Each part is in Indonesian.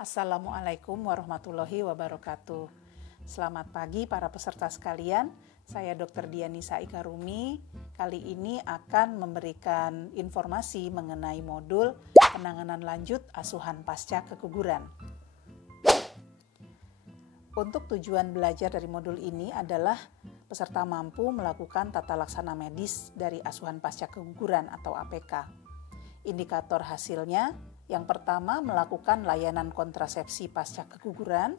Assalamualaikum warahmatullahi wabarakatuh. Selamat pagi para peserta sekalian. Saya Dr. Dianisa Ikarumi. Kali ini akan memberikan informasi mengenai modul penanganan lanjut asuhan pasca keguguran. Untuk tujuan belajar dari modul ini adalah peserta mampu melakukan tata laksana medis dari asuhan pasca keguguran atau APK. Indikator hasilnya, yang pertama melakukan layanan kontrasepsi pasca keguguran,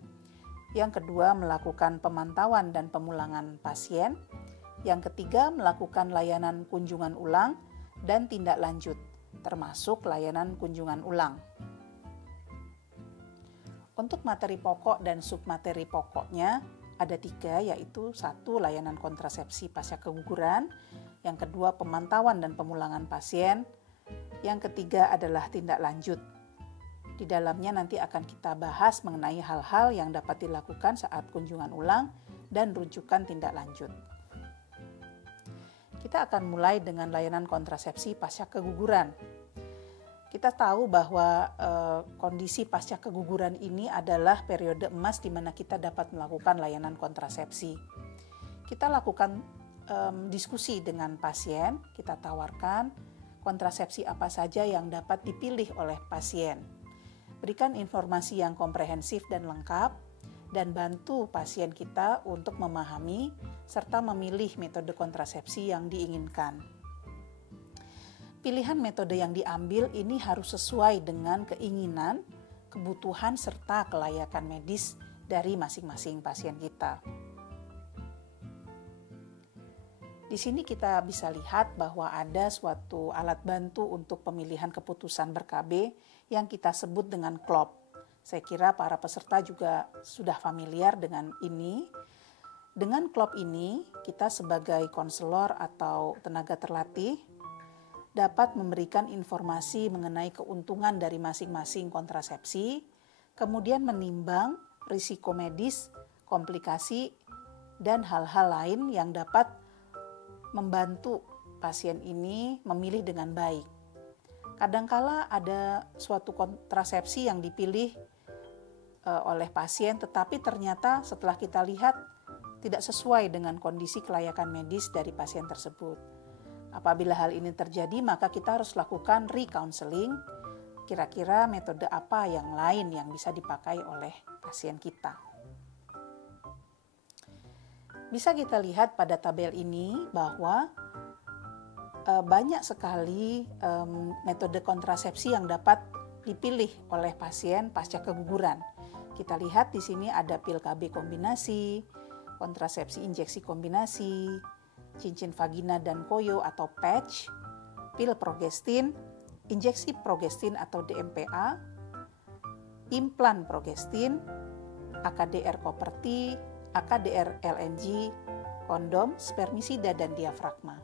yang kedua melakukan pemantauan dan pemulangan pasien, yang ketiga melakukan layanan kunjungan ulang dan tindak lanjut, termasuk layanan kunjungan ulang. Untuk materi pokok dan submateri pokoknya ada 3, yaitu 1. Layanan kontrasepsi pasca keguguran, yang kedua pemantauan dan pemulangan pasien, yang ketiga adalah tindak lanjut. Di dalamnya nanti akan kita bahas mengenai hal-hal yang dapat dilakukan saat kunjungan ulang dan rujukan tindak lanjut. Kita akan mulai dengan layanan kontrasepsi pasca keguguran. Kita tahu bahwa kondisi pasca keguguran ini adalah periode emas di mana kita dapat melakukan layanan kontrasepsi. Kita lakukan diskusi dengan pasien, kita tawarkan kontrasepsi apa saja yang dapat dipilih oleh pasien. Berikan informasi yang komprehensif dan lengkap, dan bantu pasien kita untuk memahami serta memilih metode kontrasepsi yang diinginkan. Pilihan metode yang diambil ini harus sesuai dengan keinginan, kebutuhan, serta kelayakan medis dari masing-masing pasien kita. Di sini kita bisa lihat bahwa ada suatu alat bantu untuk pemilihan keputusan ber-KB yang kita sebut dengan CLOP. Saya kira para peserta juga sudah familiar dengan ini. Dengan CLOP ini, kita sebagai konselor atau tenaga terlatih dapat memberikan informasi mengenai keuntungan dari masing-masing kontrasepsi, kemudian menimbang risiko medis, komplikasi, dan hal-hal lain yang dapat membantu pasien ini memilih dengan baik. Kadangkala ada suatu kontrasepsi yang dipilih oleh pasien, tetapi ternyata setelah kita lihat tidak sesuai dengan kondisi kelayakan medis dari pasien tersebut. Apabila hal ini terjadi, maka kita harus lakukan re-counseling, kira-kira metode apa yang lain yang bisa dipakai oleh pasien kita. Bisa kita lihat pada tabel ini bahwa banyak sekali metode kontrasepsi yang dapat dipilih oleh pasien pasca keguguran. Kita lihat di sini ada pil KB kombinasi, kontrasepsi injeksi kombinasi, cincin vagina dan koyo atau patch, pil progestin, injeksi progestin atau DMPA, implan progestin, AKDR Koperti, AKDR LNG, kondom, spermisida, dan diafragma.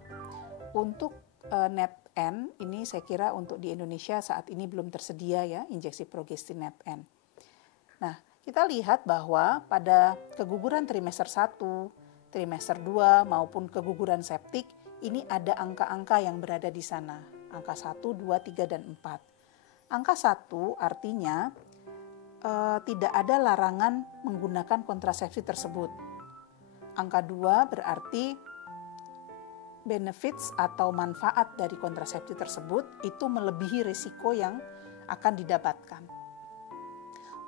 Untuk NET-N, ini saya kira untuk di Indonesia saat ini belum tersedia ya, injeksi progestin NET-N. Nah, kita lihat bahwa pada keguguran trimester 1, trimester 2, maupun keguguran septik, ini ada angka-angka yang berada di sana. Angka 1, 2, 3, dan 4. Angka 1 artinya tidak ada larangan menggunakan kontrasepsi tersebut. Angka 2 berarti benefits atau manfaat dari kontrasepsi tersebut itu melebihi risiko yang akan didapatkan.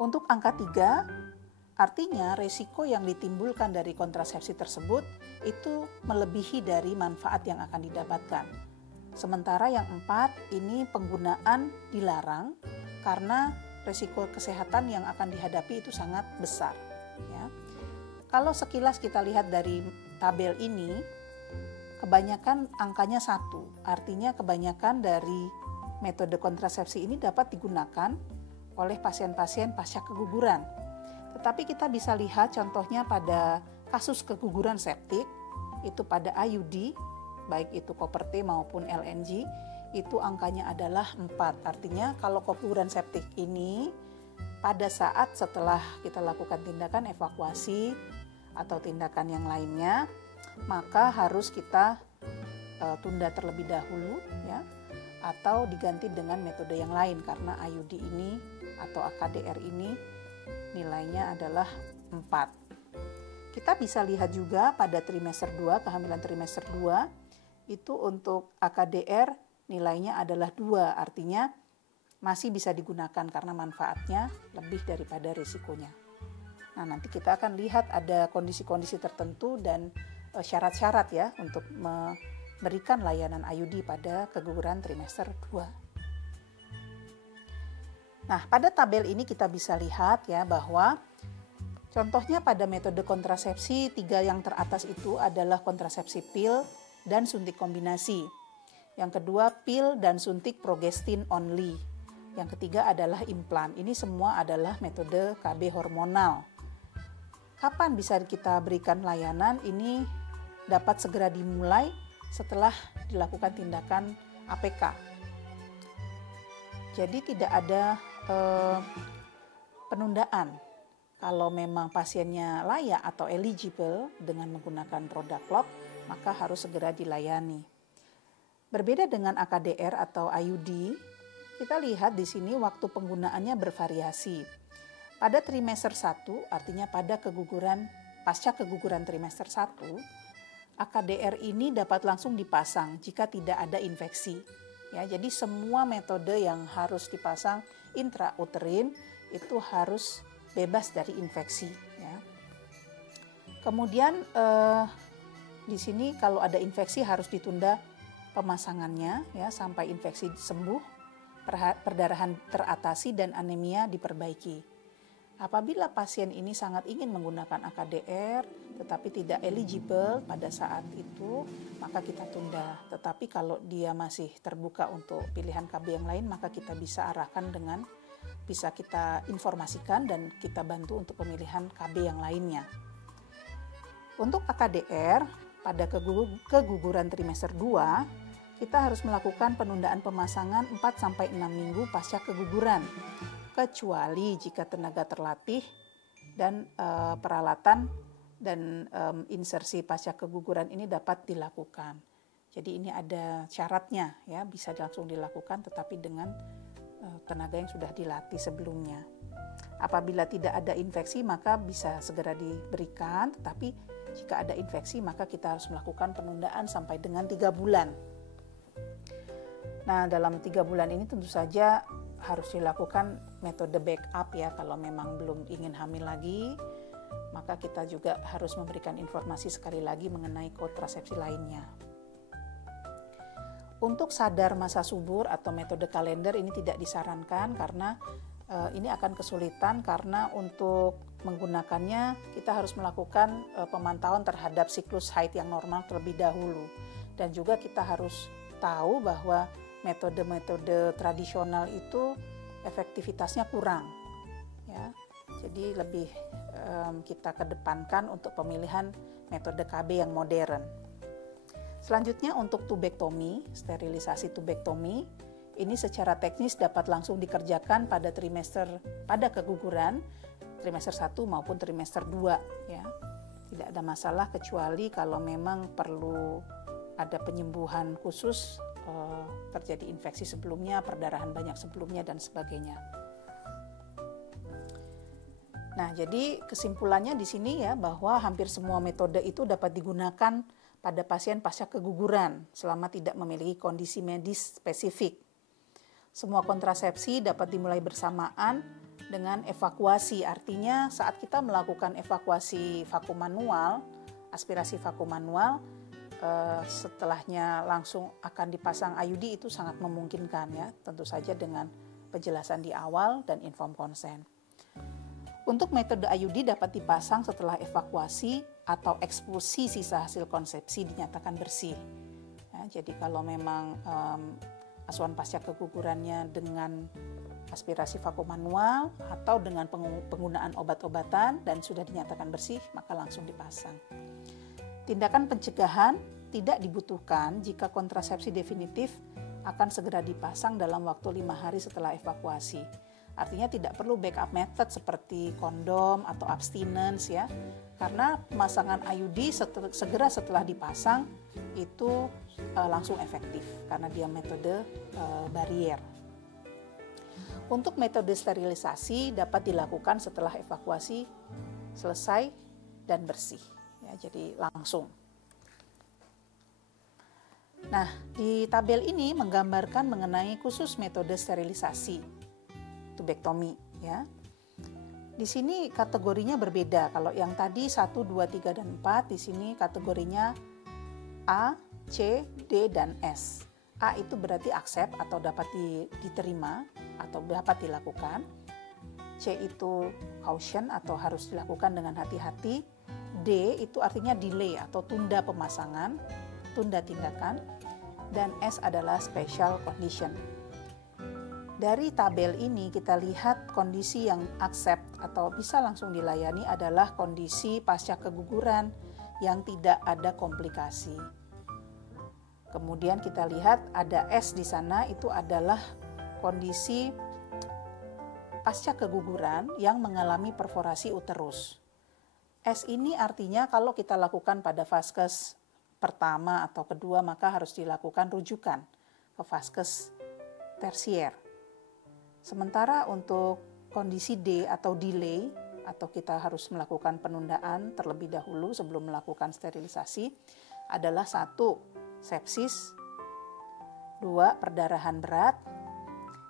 Untuk angka 3 artinya risiko yang ditimbulkan dari kontrasepsi tersebut itu melebihi dari manfaat yang akan didapatkan. Sementara yang 4 ini penggunaan dilarang karena risiko kesehatan yang akan dihadapi itu sangat besar. Ya. Kalau sekilas kita lihat dari tabel ini, kebanyakan angkanya 1, artinya kebanyakan dari metode kontrasepsi ini dapat digunakan oleh pasien-pasien pasca keguguran. Tetapi kita bisa lihat contohnya pada kasus keguguran septik, itu pada IUD, baik itu Koperti maupun LNG, itu angkanya adalah 4. Artinya kalau keguguran septik ini pada saat setelah kita lakukan tindakan evakuasi atau tindakan yang lainnya, maka harus kita tunda terlebih dahulu ya, atau diganti dengan metode yang lain karena IUD ini atau AKDR ini nilainya adalah 4. Kita bisa lihat juga pada trimester 2, kehamilan trimester 2, itu untuk AKDR nilainya adalah 2, artinya masih bisa digunakan karena manfaatnya lebih daripada risikonya. Nah, nanti kita akan lihat ada kondisi-kondisi tertentu dan syarat-syarat ya untuk memberikan layanan IUD pada keguguran trimester 2. Nah, pada tabel ini kita bisa lihat ya bahwa contohnya pada metode kontrasepsi, 3 yang teratas itu adalah kontrasepsi pil dan suntik kombinasi. Yang kedua, pil dan suntik progestin only. Yang ketiga adalah implan. Ini semua adalah metode KB hormonal. Kapan bisa kita berikan layanan? Ini dapat segera dimulai setelah dilakukan tindakan APK. Jadi tidak ada penundaan. Kalau memang pasiennya layak atau eligible dengan menggunakan produk lock, maka harus segera dilayani. Berbeda dengan AKDR atau IUD, kita lihat di sini waktu penggunaannya bervariasi. Pada trimester 1, artinya pada pasca keguguran trimester 1, AKDR ini dapat langsung dipasang jika tidak ada infeksi. Ya, jadi semua metode yang harus dipasang intrauterin itu harus bebas dari infeksi. Ya. Kemudian di sini kalau ada infeksi harus ditunda pemasangannya ya sampai infeksi sembuh, perdarahan teratasi dan anemia diperbaiki. Apabila pasien ini sangat ingin menggunakan AKDR tetapi tidak eligible pada saat itu, maka kita tunda. Tetapi kalau dia masih terbuka untuk pilihan KB yang lain, maka kita bisa arahkan bisa kita informasikan dan kita bantu untuk pemilihan KB yang lainnya. Untuk AKDR, pada keguguran trimester 2, kita harus melakukan penundaan pemasangan 4-6 minggu pasca keguguran, kecuali jika tenaga terlatih dan peralatan dan insersi pasca keguguran ini dapat dilakukan. Jadi ini ada syaratnya ya, bisa langsung dilakukan tetapi dengan tenaga yang sudah dilatih sebelumnya. Apabila tidak ada infeksi maka bisa segera diberikan, tetapi jika ada infeksi maka kita harus melakukan penundaan sampai dengan 3 bulan. Nah, dalam 3 bulan ini tentu saja harus dilakukan metode backup ya. Kalau memang belum ingin hamil lagi, maka kita juga harus memberikan informasi sekali lagi mengenai kontrasepsi lainnya. Untuk sadar masa subur atau metode kalender ini tidak disarankan karena ini akan kesulitan karena untuk menggunakannya kita harus melakukan pemantauan terhadap siklus haid yang normal terlebih dahulu. Dan juga kita harus tahu bahwa metode-metode tradisional itu efektivitasnya kurang. Ya. Jadi lebih kita kedepankan untuk pemilihan metode KB yang modern. Selanjutnya untuk tubektomi, sterilisasi tubektomi, ini secara teknis dapat langsung dikerjakan pada keguguran trimester 1 maupun trimester 2 ya. Tidak ada masalah kecuali kalau memang perlu ada penyembuhan khusus, terjadi infeksi sebelumnya, perdarahan banyak sebelumnya dan sebagainya. Nah, jadi kesimpulannya di sini ya bahwa hampir semua metode itu dapat digunakan pada pasien pasca keguguran selama tidak memiliki kondisi medis spesifik. Semua kontrasepsi dapat dimulai bersamaan dengan evakuasi, artinya saat kita melakukan evakuasi vakum manual, aspirasi vakum manual, setelahnya langsung akan dipasang IUD itu sangat memungkinkan ya, tentu saja dengan penjelasan di awal dan inform consent. Untuk metode IUD dapat dipasang setelah evakuasi atau ekspulsi sisa hasil konsepsi dinyatakan bersih. Ya, jadi kalau memang asuhan pasca kegugurannya dengan aspirasi vakum manual atau dengan penggunaan obat-obatan dan sudah dinyatakan bersih, maka langsung dipasang. Tindakan pencegahan tidak dibutuhkan jika kontrasepsi definitif akan segera dipasang dalam waktu 5 hari setelah evakuasi. Artinya tidak perlu backup method seperti kondom atau abstinence ya. Karena pemasangan IUD segera setelah dipasang itu langsung efektif karena dia metode barier. Untuk metode sterilisasi dapat dilakukan setelah evakuasi selesai dan bersih. Ya, jadi langsung. Nah, di tabel ini menggambarkan mengenai khusus metode sterilisasi, tubektomi, ya. Di sini kategorinya berbeda. Kalau yang tadi 1, 2, 3, dan 4, di sini kategorinya A, C, D, dan S. A itu berarti accept atau dapat diterima atau dapat dilakukan. C itu caution atau harus dilakukan dengan hati-hati. D itu artinya delay atau tunda pemasangan, tunda tindakan. Dan S adalah special condition. Dari tabel ini kita lihat kondisi yang accept atau bisa langsung dilayani adalah kondisi pasca keguguran yang tidak ada komplikasi. Kemudian kita lihat ada S di sana, itu adalah kondisi pasca keguguran yang mengalami perforasi uterus. S ini artinya kalau kita lakukan pada vaskes pertama atau kedua maka harus dilakukan rujukan ke vaskes tersier. Sementara untuk kondisi D atau delay atau kita harus melakukan penundaan terlebih dahulu sebelum melakukan sterilisasi adalah 1. Sepsis, 2. Perdarahan berat,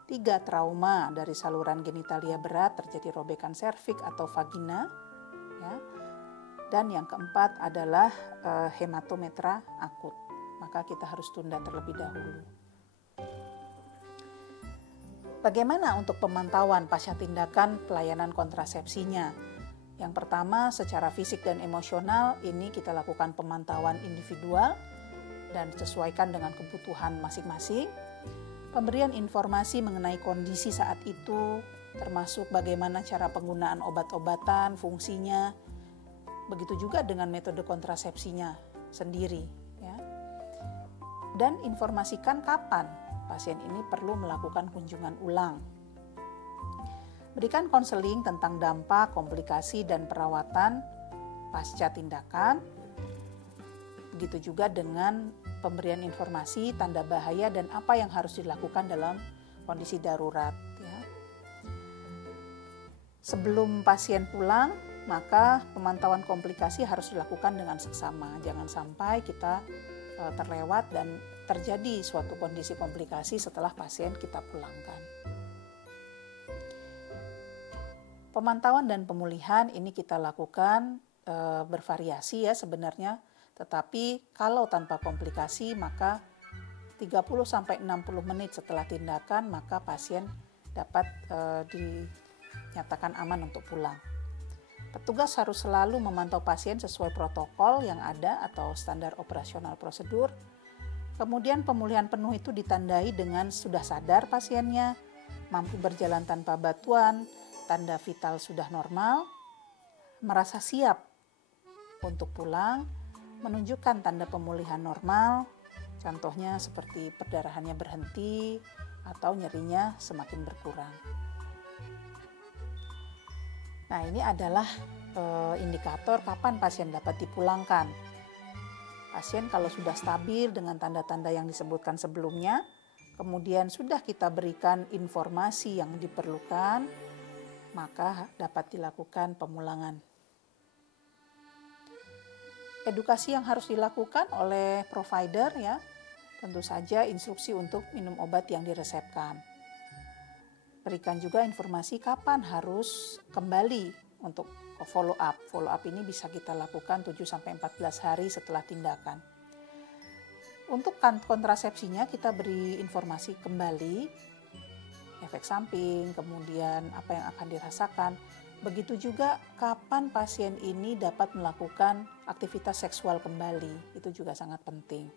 3. Trauma dari saluran genitalia berat terjadi robekan serviks atau vagina, ya. Dan yang keempat adalah hematometra akut. Maka kita harus tunda terlebih dahulu. Bagaimana untuk pemantauan pasca tindakan pelayanan kontrasepsinya? Yang pertama, secara fisik dan emosional ini kita lakukan pemantauan individual dan sesuaikan dengan kebutuhan masing-masing. Pemberian informasi mengenai kondisi saat itu, termasuk bagaimana cara penggunaan obat-obatan, fungsinya, begitu juga dengan metode kontrasepsinya sendiri. Ya. Dan informasikan kapan pasien ini perlu melakukan kunjungan ulang. Berikan konseling tentang dampak, komplikasi, dan perawatan pasca tindakan. Begitu juga dengan pemberian informasi, tanda bahaya, dan apa yang harus dilakukan dalam kondisi darurat. Ya. Sebelum pasien pulang, maka pemantauan komplikasi harus dilakukan dengan seksama. Jangan sampai kita terlewat dan terjadi suatu kondisi komplikasi setelah pasien kita pulangkan. Pemantauan dan pemulihan ini kita lakukan bervariasi ya sebenarnya, tetapi kalau tanpa komplikasi maka 30-60 menit setelah tindakan maka pasien dapat dinyatakan aman untuk pulang. Petugas harus selalu memantau pasien sesuai protokol yang ada atau standar operasional prosedur. Kemudian pemulihan penuh itu ditandai dengan sudah sadar pasiennya, mampu berjalan tanpa bantuan, tanda vital sudah normal, merasa siap untuk pulang, menunjukkan tanda pemulihan normal, contohnya seperti perdarahannya berhenti atau nyerinya semakin berkurang. Nah, ini adalah indikator kapan pasien dapat dipulangkan. Pasien kalau sudah stabil dengan tanda-tanda yang disebutkan sebelumnya, kemudian sudah kita berikan informasi yang diperlukan, maka dapat dilakukan pemulangan. Edukasi yang harus dilakukan oleh provider ya, tentu saja instruksi untuk minum obat yang diresepkan. Berikan juga informasi kapan harus kembali untuk follow up. Follow up ini bisa kita lakukan 7-14 hari setelah tindakan. Untuk kontrasepsinya kita beri informasi kembali, efek samping, kemudian apa yang akan dirasakan. Begitu juga kapan pasien ini dapat melakukan aktivitas seksual kembali, itu juga sangat penting.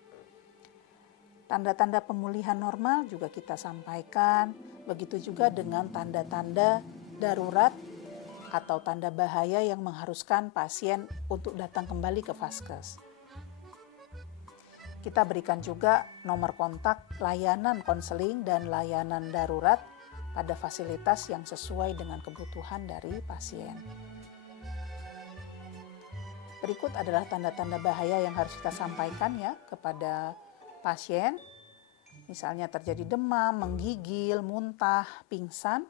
Tanda-tanda pemulihan normal juga kita sampaikan, begitu juga dengan tanda-tanda darurat atau tanda bahaya yang mengharuskan pasien untuk datang kembali ke vaskes. Kita berikan juga nomor kontak layanan konseling dan layanan darurat pada fasilitas yang sesuai dengan kebutuhan dari pasien. Berikut adalah tanda-tanda bahaya yang harus kita sampaikan ya kepada pasien. misalnya terjadi demam, menggigil, muntah, pingsan,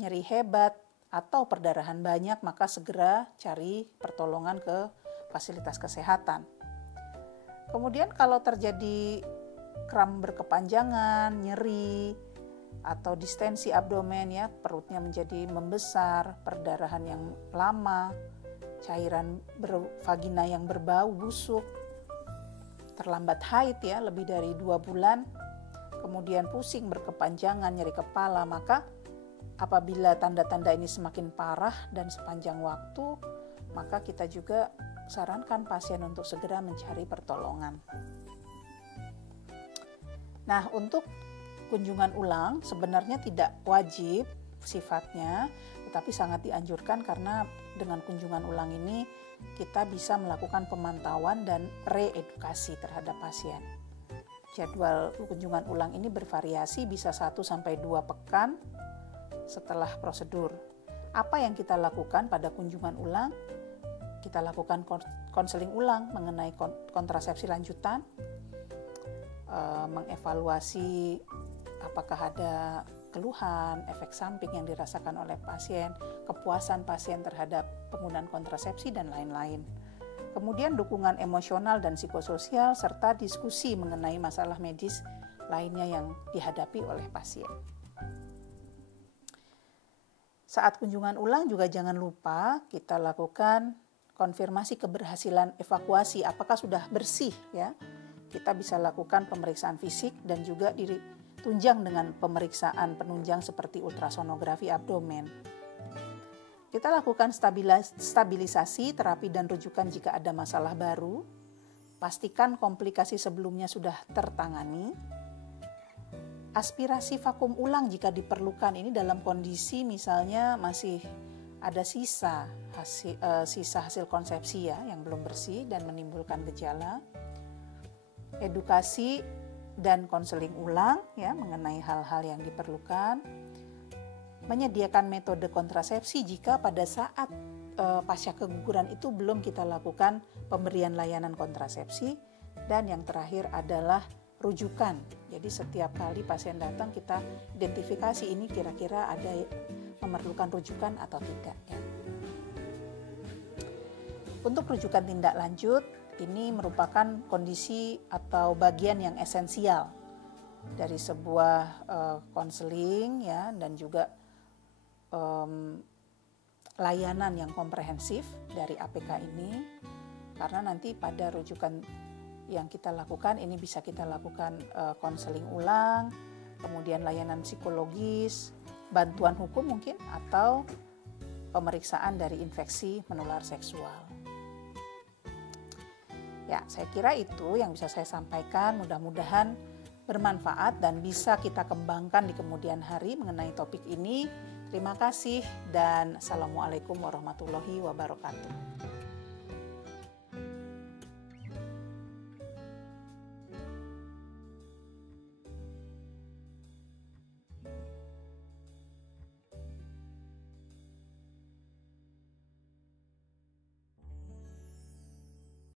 nyeri hebat, atau perdarahan banyak, maka segera cari pertolongan ke fasilitas kesehatan. Kemudian kalau terjadi kram berkepanjangan, nyeri, atau distensi abdomen, ya, perutnya menjadi membesar, perdarahan yang lama, cairan vagina yang berbau busuk, terlambat haid, ya, lebih dari 2 bulan, kemudian pusing berkepanjangan, nyeri kepala, maka apabila tanda-tanda ini semakin parah dan sepanjang waktu, maka kita juga sarankan pasien untuk segera mencari pertolongan. Nah, untuk kunjungan ulang sebenarnya tidak wajib sifatnya, tetapi sangat dianjurkan karena dengan kunjungan ulang ini kita bisa melakukan pemantauan dan reedukasi terhadap pasien. Jadwal kunjungan ulang ini bervariasi, bisa 1-2 pekan setelah prosedur. Apa yang kita lakukan pada kunjungan ulang? Kita lakukan konseling ulang mengenai kontrasepsi lanjutan, mengevaluasi apakah ada keluhan, efek samping yang dirasakan oleh pasien, kepuasan pasien terhadap penggunaan kontrasepsi, dan lain-lain. Kemudian dukungan emosional dan psikososial, serta diskusi mengenai masalah medis lainnya yang dihadapi oleh pasien. Saat kunjungan ulang juga jangan lupa kita lakukan konfirmasi keberhasilan evakuasi, apakah sudah bersih, ya. Kita bisa lakukan pemeriksaan fisik dan juga ditunjang dengan pemeriksaan penunjang seperti ultrasonografi abdomen. Kita lakukan stabilisasi, terapi, dan rujukan jika ada masalah baru. Pastikan komplikasi sebelumnya sudah tertangani. Aspirasi vakum ulang jika diperlukan, ini dalam kondisi misalnya masih ada sisa hasil konsepsi, ya, yang belum bersih dan menimbulkan gejala. Edukasi dan konseling ulang, ya, mengenai hal-hal yang diperlukan. Menyediakan metode kontrasepsi jika pada saat pasca keguguran itu belum kita lakukan pemberian layanan kontrasepsi. Dan yang terakhir adalah rujukan. Jadi setiap kali pasien datang kita identifikasi ini kira-kira ada memerlukan rujukan atau tidak, ya. Untuk rujukan tindak lanjut, ini merupakan kondisi atau bagian yang esensial dari sebuah konseling, ya, dan juga layanan yang komprehensif dari APK ini, karena nanti pada rujukan yang kita lakukan ini bisa kita lakukan konseling ulang, kemudian layanan psikologis, bantuan hukum mungkin, atau pemeriksaan dari infeksi menular seksual. Ya, saya kira itu yang bisa saya sampaikan. Mudah-mudahan bermanfaat dan bisa kita kembangkan di kemudian hari mengenai topik ini. Terima kasih dan Assalamualaikum warahmatullahi wabarakatuh.